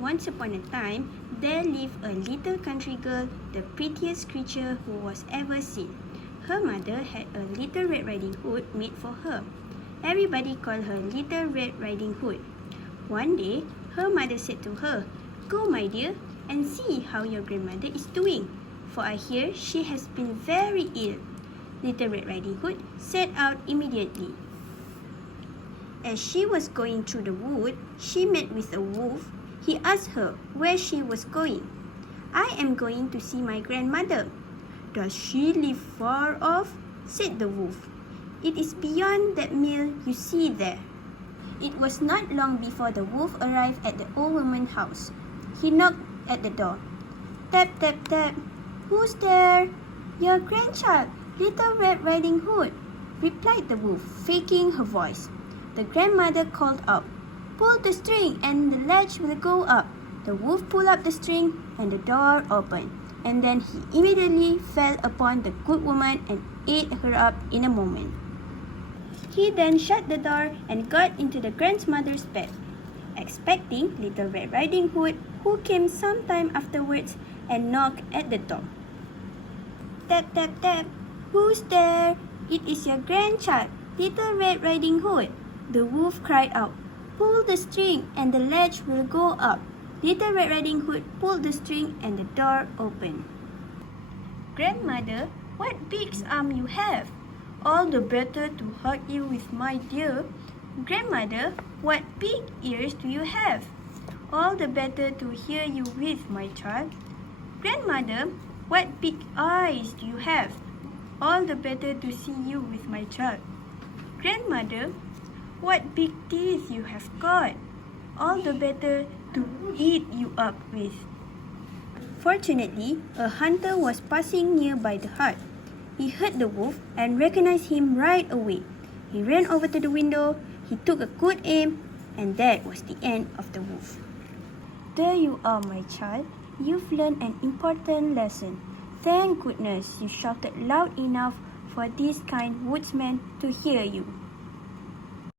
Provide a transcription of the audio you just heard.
Once upon a time, there lived a little country girl, the prettiest creature who was ever seen. Her mother had a little Red Riding Hood made for her. Everybody called her Little Red Riding Hood. One day, her mother said to her, "Go, my dear, and see how your grandmother is doing, for I hear she has been very ill." Little Red Riding Hood set out immediately. As she was going through the wood, she met with a wolf. He asked her where she was going. "I am going to see my grandmother." "Does she live far off?" said the wolf. "It is beyond that mill you see there." It was not long before the wolf arrived at the old woman's house. He knocked at the door. Tap, tap, tap. "Who's there?" "Your grandchild, Little Red Riding Hood," replied the wolf, faking her voice. The grandmother called out, "Pull the string and the latch will go up." The wolf pulled up the string and the door opened, and then he immediately fell upon the good woman and ate her up in a moment. He then shut the door and got into the grandmother's bed, expecting Little Red Riding Hood, who came some time afterwards and knocked at the door. Tap, tap, tap. "Who's there?" "It is your grandchild, Little Red Riding Hood." The wolf cried out, "Pull the string and the latch will go up." Little Red Riding Hood pulled the string and the door opened. "Grandmother, what big arm you have!" "All the better to hug you with, my dear." "Grandmother, what big ears do you have?" "All the better to hear you with, my child." "Grandmother, what big eyes do you have?" "All the better to see you with, my child." "Grandmother, what big teeth you have got." "All the better to eat you up with." Fortunately, a hunter was passing nearby the hut. He heard the wolf and recognized him right away. He ran over to the window, he took a good aim, and that was the end of the wolf. "There you are, my child. You've learned an important lesson. Thank goodness you shouted loud enough for this kind woodsman to hear you."